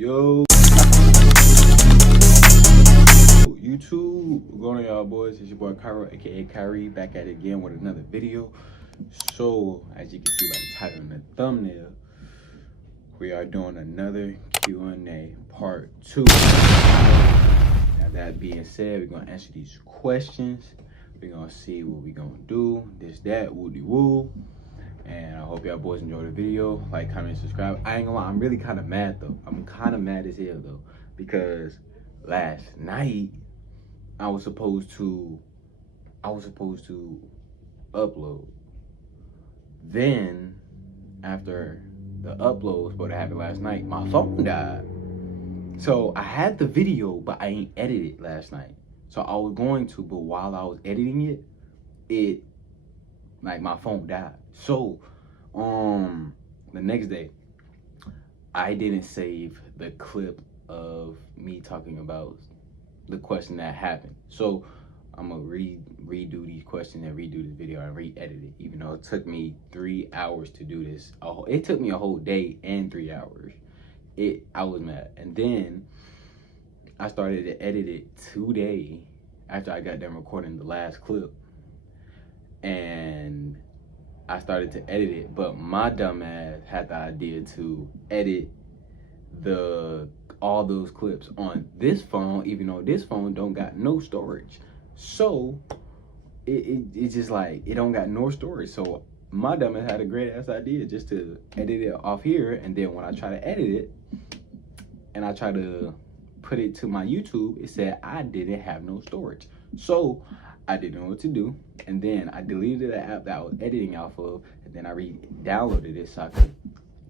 Yo, YouTube, what's going on, y'all boys? It's your boy Cairo, aka Kyrie, back at it again with another video. So, as you can see by the title and the thumbnail, we are doing another Q&A part 2. Now that being said, we're gonna answer these questions. We're gonna see what we're gonna do, this, that, woody woo. And I hope y'all boys enjoy the video. Like, comment, subscribe. I ain't gonna lie, I'm really kind of mad though. I'm kind of mad as hell though, because last night I was supposed to upload. Then after the upload was supposed to happen last night, my phone died. So I had the video, but I ain't edited it last night. So I was going to, but while I was editing it, like, my phone died. So the next day I didn't save the clip of me talking about the question that happened. So I'm gonna redo these questions and redo this video and re-edit it, even though it took me 3 hours to do this. It took me a whole day and 3 hours. I was mad. And then I started to edit it today after I got done recording the last clip, and I started to edit it, but my dumb ass had the idea to edit all those clips on this phone, even though this phone don't got no storage. So it's just like, it don't got no storage. So my dumb ass had a great ass idea just to edit it off here, and then when I try to edit it and I try to put it to my YouTube, it said I didn't have no storage. So I didn't know what to do, and then I deleted the app that I was editing off of, and then I re-downloaded it so I could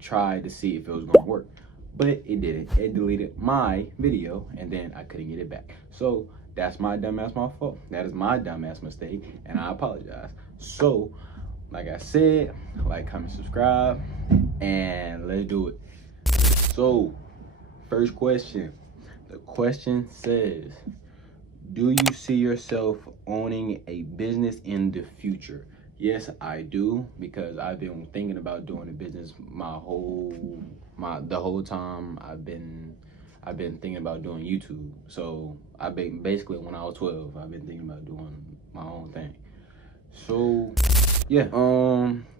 try to see if it was gonna work. But it didn't. It deleted my video, and then I couldn't get it back. So that's my dumbass fault. That is my dumbass mistake, and I apologize. So, like I said, like, comment, subscribe, and let's do it. So, first question. The question says, do you see yourself owning a business in the future? Yes, I do, because I've been thinking about doing a business the whole time I've been thinking about doing YouTube. So basically when I was 12, I've been thinking about doing my own thing. So yeah,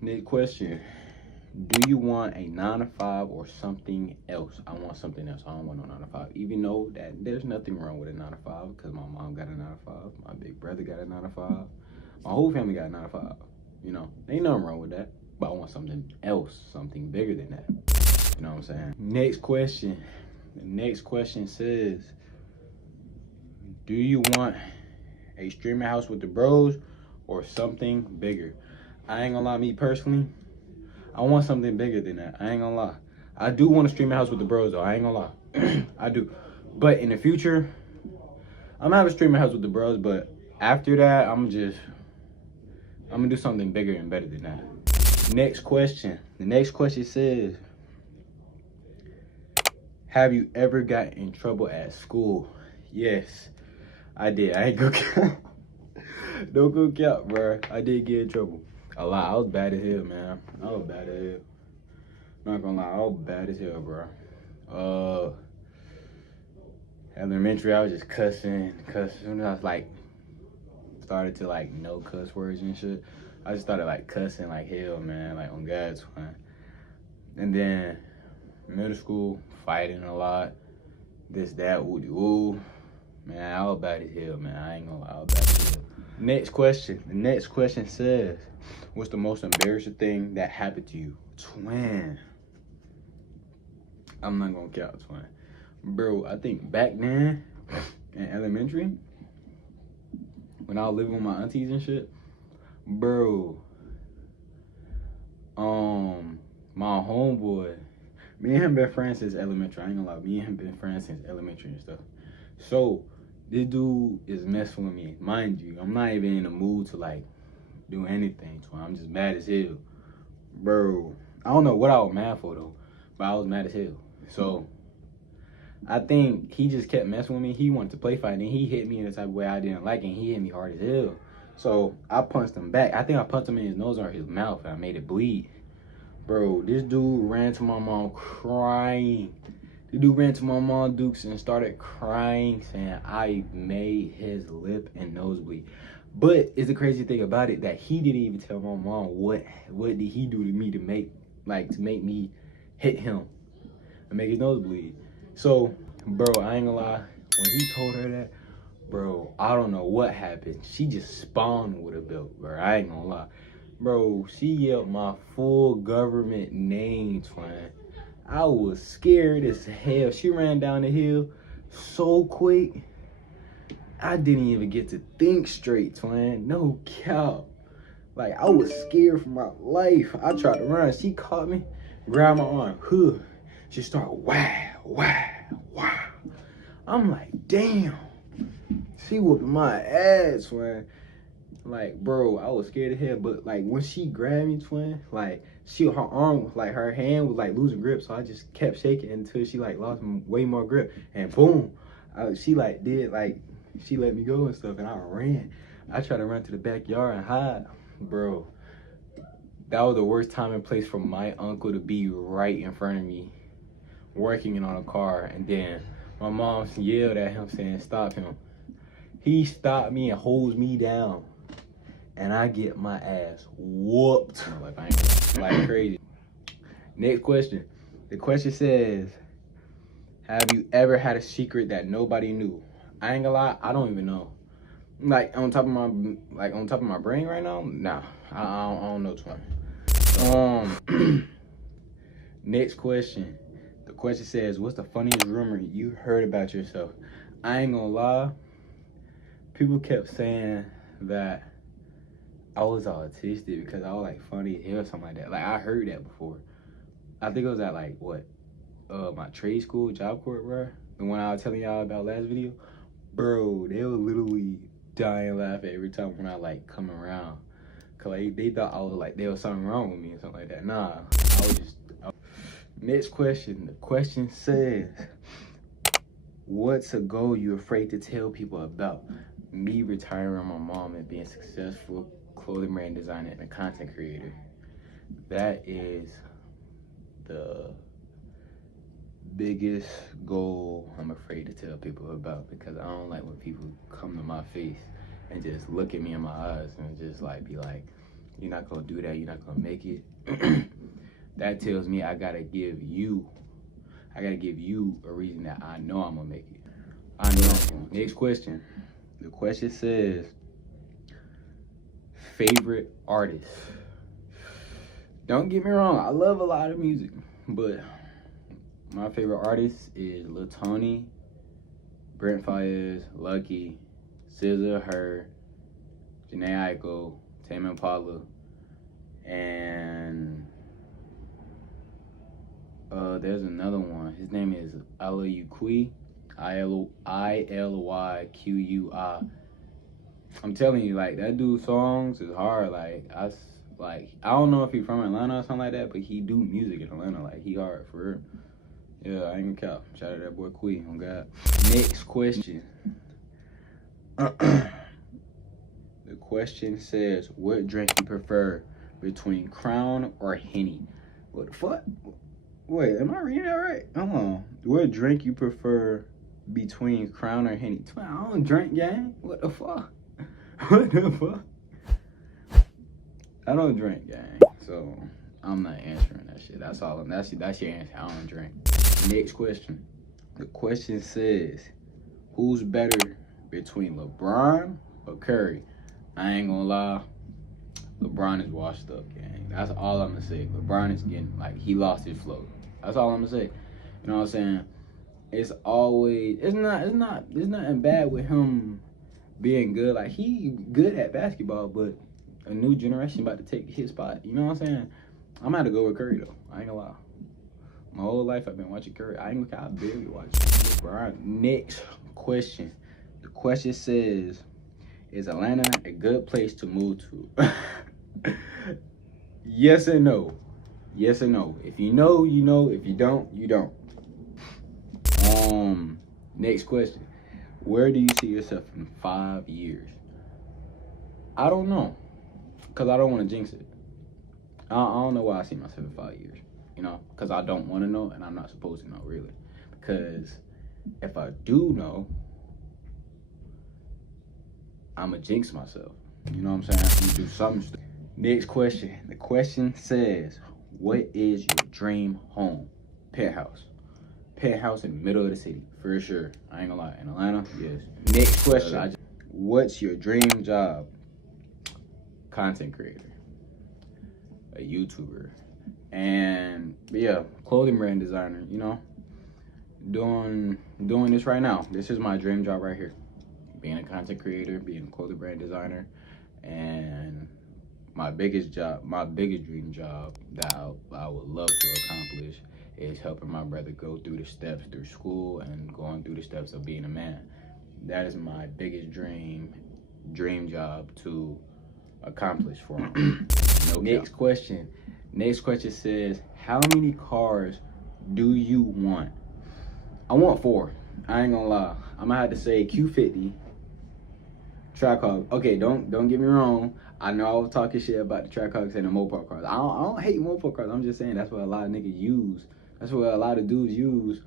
next question. Do you want a 9-to-5 or something else? I want something else. I don't want no 9-to-5. Even though that there's nothing wrong with a 9-to-5, because my mom got a 9-to-5, my big brother got a 9-to-5, my whole family got a 9-to-5. You know, ain't nothing wrong with that. But I want something else, something bigger than that. You know what I'm saying? Next question. The next question says, do you want a streaming house with the bros or something bigger? I ain't gonna lie, me personally, I want something bigger than that. I ain't gonna lie. I do want a streaming house with the bros though. I ain't gonna lie. I do. But in the future, I'm gonna have a streaming house with the bros, but after that, I'm gonna do something bigger and better than that. Next question. The next question says, have you ever got in trouble at school? Yes, I did. I ain't gonna count. Don't go count, bro. I did get in trouble. A lot. I was bad as hell, man. I was bad as hell. Not gonna lie, I was bad as hell, bro. Elementary, I was just cussing. When I was like, started to like know cuss words and shit, I just started like cussing like hell, man, like on God's one. And then middle school, fighting a lot. This, that, woody woo. Man, I was bad as hell, man. I ain't gonna lie, I was bad as hell. Next question. The next question says, what's the most embarrassing thing that happened to you? Twin. I'm not gonna count, twin. Bro, I think back then in elementary, when I was living with my aunties and shit, bro, my homeboy, me and him been friends since elementary. I ain't gonna lie, me and him been friends since elementary and stuff. So this dude is messing with me. Mind you, I'm not even in the mood to like do anything to him. I'm just mad as hell. Bro, I don't know what I was mad for though, but I was mad as hell. So I think he just kept messing with me. He wanted to play fight, and he hit me in the type of way I didn't like, and he hit me hard as hell. So I punched him back. I think I punched him in his nose or his mouth, and I made it bleed. Bro, this dude ran to my mom crying The dude ran to my mom Dukes and started crying, saying I made his lip and nose bleed. But it's the crazy thing about it that he didn't even tell my mom what did he do to me to make me hit him and make his nose bleed. So, bro, I ain't gonna lie. When he told her that, bro, I don't know what happened. She just spawned with a belt, bro. I ain't gonna lie. Bro, she yelled my full government name, twin. I was scared as hell. She ran down the hill so quick. I didn't even get to think straight, twin. No cap. Like, I was scared for my life. I tried to run. She caught me, grabbed my arm. Huh. She started wow. I'm like, damn. She whooping my ass, twin. Like, bro, I was scared of hell. But, like, when she grabbed me, twin, like, her arm, like, her hand was, like, losing grip. So I just kept shaking until she, like, lost way more grip. And boom, she, like, she let me go and stuff. And I ran. I tried to run to the backyard and hide. Bro, that was the worst time and place for my uncle to be right in front of me, working on a car. And then my mom yelled at him saying, stop him. He stopped me and holds me down. And I get my ass whooped like crazy. Next question. The question says, have you ever had a secret that nobody knew? I ain't gonna lie, I don't even know. Like on top of my brain right now, nah, I don't know, twin. Next question. The question says, what's the funniest rumor you heard about yourself? I ain't gonna lie. People kept saying that I was autistic because I was like funny as hell or something like that. Like I heard that before. I think it was at like my trade school, Job Corps, bro. The one I was telling y'all about last video. Bro, they were literally dying laughing every time when I like come around. Cause like they thought I was like there was something wrong with me or something like that. Nah, I was just. Next question. The question says, what's a goal you're afraid to tell people about? Me retiring my mom and being successful clothing brand designer and a content creator. That is the biggest goal I'm afraid to tell people about, because I don't like when people come to my face and just look at me in my eyes and just like be like, you're not gonna do that, you're not gonna make it. That tells me I gotta give you a reason that I know I'm gonna make it. I know. Next question. The question says, favorite artist. Don't get me wrong, I love a lot of music, but my favorite artist is Lil Tony, Brent Faiyaz, Lucky, SZA, Her, Jhené Aiko, Tame Impala, and there's another one. His name is Ilyqui, Ilyqui. I'm telling you, like, that dude's songs is hard. Like, I don't know if he's from Atlanta or something like that, but he do music in Atlanta. Like, he hard, for real. Yeah, I ain't gonna cap. Shout out to that boy Quee, on God. Next question. The question says, what drink you prefer between Crown or Henny? What the fuck? Wait, am I reading that right? Hold on. What drink you prefer between Crown or Henny? I don't drink, gang. What the fuck? What the fuck? I don't drink, gang. So I'm not answering that shit. That's all. That's your answer. I don't drink. Next question. The question says, who's better between LeBron or Curry? I ain't gonna lie. LeBron is washed up, gang. That's all I'm gonna say. LeBron is getting, like, he lost his flow. That's all I'm gonna say. You know what I'm saying? It's nothing bad with him being good. Like, he good at basketball, but a new generation about to take his spot. You know what I'm saying? I'm gonna have to go with Curry though. I ain't gonna lie. My whole life I've been watching Curry. I barely watch LeBron. Next question. The question says, is Atlanta a good place to move to? Yes and no. Yes and no. If you know, you know. If you don't, you don't. Next question. Where do you see yourself in 5 years? I don't know, because I don't want to jinx it. I don't know why I see myself in 5 years, you know, because I don't want to know and I'm not supposed to know, really. Because if I do know, I'ma jinx myself. You know what I'm saying? I'm gonna do something. Next question. The question says, what is your dream home? Penthouse. Penthouse in the middle of the city, for sure. I ain't gonna lie. In Atlanta, yes. Next question. What's your dream job? Content creator. A YouTuber. And yeah, clothing brand designer, you know. Doing this right now. This is my dream job right here. Being a content creator, being a clothing brand designer, and my biggest dream job that I would love to accomplish is helping my brother go through the steps through school and going through the steps of being a man. That is my biggest dream job to accomplish for him. Next question says, how many cars do you want? I want 4. I ain't gonna lie. I'm gonna have to say Q50, Trackhawk. Okay, don't get me wrong. I know I was talking shit about the Trackhawks and the Mopar cars. I don't hate Mopar cars. I'm just saying that's what a lot of niggas use. That's what a lot of dudes use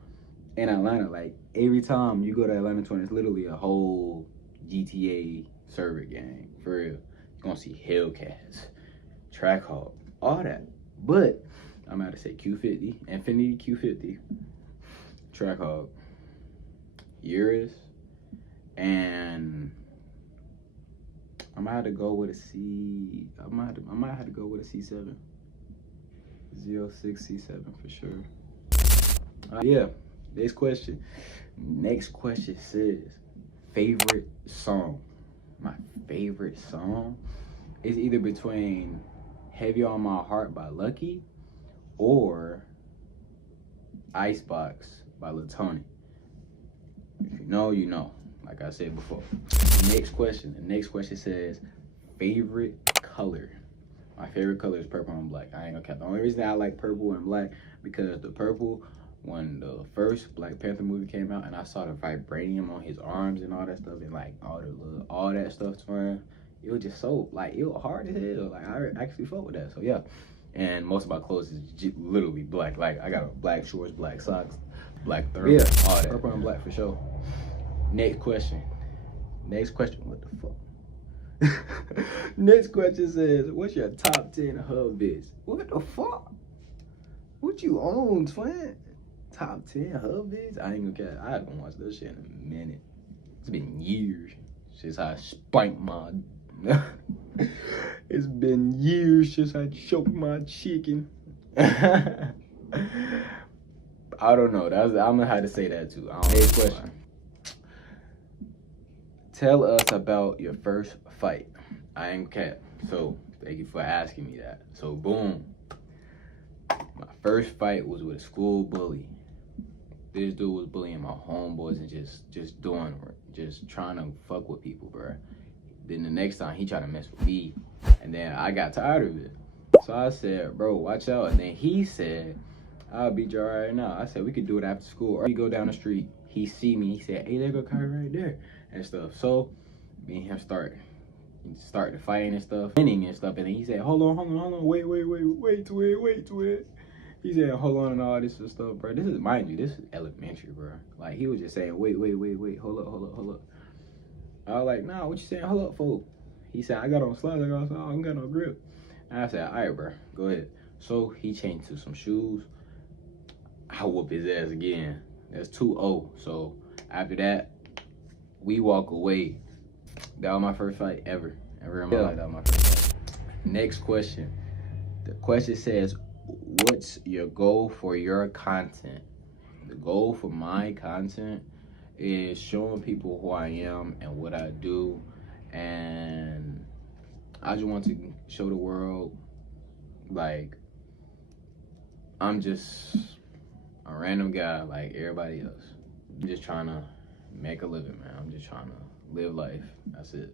in Atlanta. Like, every time you go to Atlanta 20, it's literally a whole GTA server gang. For real. You're gonna see Hellcats, Trackhawk, all that. But I'm gonna have to say Q50, Infiniti Q50, Trackhawk, Urus, and I might have to go with a C. I might have to go with a C7, 06 C7 for sure. Yeah. Next question says, favorite song. My favorite song is either between "Heavy on My Heart" by Lucky or "Icebox" by Lil Tony. If you know, you know. Like I said before. The next question says, favorite color. My favorite color is purple and black. I ain't gonna cap. The only reason I like purple and black, because the purple, when the first Black Panther movie came out and I saw the vibranium on his arms and all that stuff, and like all that stuff, it was just so, like, it was hard as hell. Like, I actually fought with that. So yeah. And most of my clothes is literally black. Like, I got black shorts, black socks, black thermal, all that. Purple and black for sure. Next question. What the fuck? Next question says, what's your top 10 hub vids? What the fuck? What you own, twin? Top 10 hub vids? I ain't gonna care. I haven't watched that shit in a minute. It's been years since I spanked my... It's been years since I choked my chicken. I don't know. I'm gonna have to say that too. Next question. Tell us about your first fight. I ain't cap. So thank you for asking me that. So boom. My first fight was with a school bully. This dude was bullying my homeboys and just trying to fuck with people, bro. Then the next time he tried to mess with me, and then I got tired of it. So I said, bro, watch out. And then he said, I'll beat you right now. I said, we could do it after school. Or we go down the street. He see me. He said, hey, there go Kyrie right there. And stuff. So me and him start the fighting and stuff, winning and stuff. And then he said, hold on, wait to it. He said, hold on and all this and stuff, bro. This is, mind you, this is elementary, bro. Like, he was just saying, wait, hold up. I was like, nah, what you saying, hold up for? He said, I got on slides. I don't got no grip. And I said, all right, bro, go ahead. So he changed to some shoes. I whoop his ass again. That's 2-0. So after that, we walk away. That was my first fight ever in my life. That was my first fight. Next question. The question says, what's your goal for your content? The goal for my content is showing people who I am and what I do, and I just want to show the world, like, I'm just a random guy like everybody else. I'm just trying to make a living, man. I'm just trying to live life. That's it.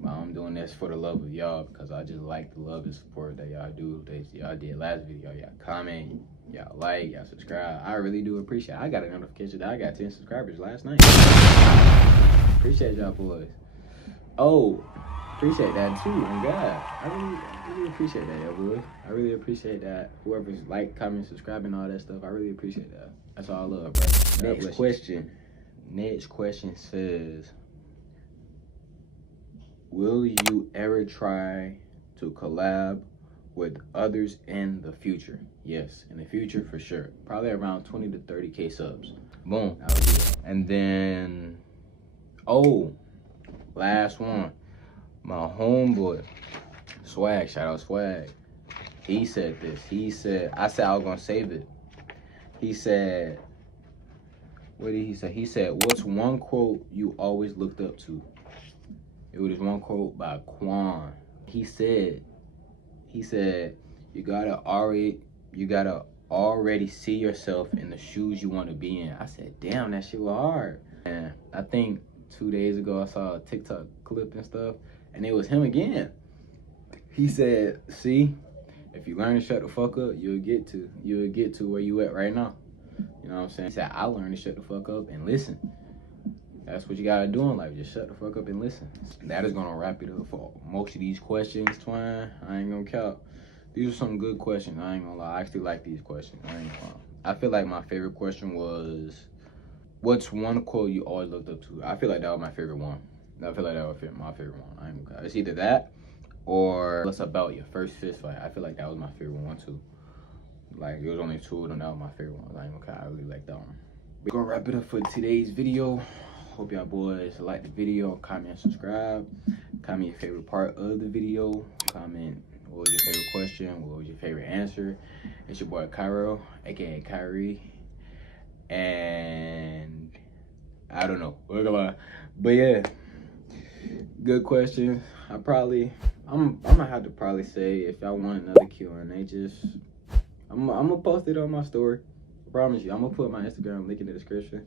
But I'm doing this for the love of y'all, because I just like the love and support that y'all do. Y'all did last video. Y'all comment, y'all like, y'all subscribe. I really do appreciate it. I got a notification that I got 10 subscribers last night. Appreciate y'all boys. Oh, appreciate that too. And God, I really appreciate that, y'all boys. I really appreciate that. Whoever's like, comment, subscribing, all that stuff. I really appreciate that. That's all love, bro. Next question. Next question says, will you ever try to collab with others in the future? Yes, in the future for sure. Probably around 20 to 30K subs. Boom. And then, oh, last one. My homeboy, Swag, shout out Swag. He said this. He said, I said I was gonna save it. He said, what did he say? He said, what's one quote you always looked up to? It was one quote by Quan. He said, you gotta already see yourself in the shoes you want to be in. I said, damn, that shit was hard. And I think 2 days ago I saw a TikTok clip and stuff, and it was him again. He said, see, if you learn to shut the fuck up, you'll get to where you at right now. You know what I'm saying? He said, I learned to shut the fuck up and listen. That's what you gotta do in life. Just shut the fuck up and listen. That is gonna wrap it up for most of these questions, Twine. I ain't gonna count. These are some good questions. I ain't gonna lie. I actually like these questions. I ain't gonna lie. I feel like my favorite question was, what's one quote you always looked up to? I feel like that was my favorite one. I feel like that was my favorite one. I ain't gonna count. It's either that or what's about your first fist fight. I feel like that was my favorite one too. Like, it was only 2 of them. That was my favorite one. I ain't gonna count. I really like that one. We're gonna wrap it up for today's video. Hope y'all boys like the video. Comment, subscribe. Comment your favorite part of the video. Comment what was your favorite question, what was your favorite answer. It's your boy Cairo, aka Kyrie. And I don't know. But yeah, good question. I'm gonna have to probably say, if y'all want another Q&A, just I'm gonna post it on my story. I promise you. I'm gonna put my Instagram link in the description.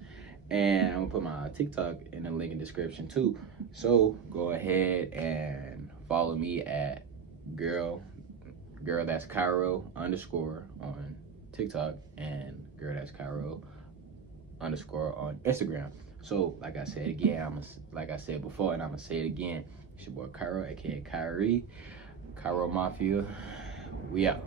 And I'm gonna put my TikTok in the link in the description too. So go ahead and follow me at girl that's Cairo _ on TikTok, and girl that's Cairo _ on Instagram. So like I said again, like I said before, and I'm gonna say it again. It's your boy Cairo, aka Kyrie, Cairo Mafia. We out.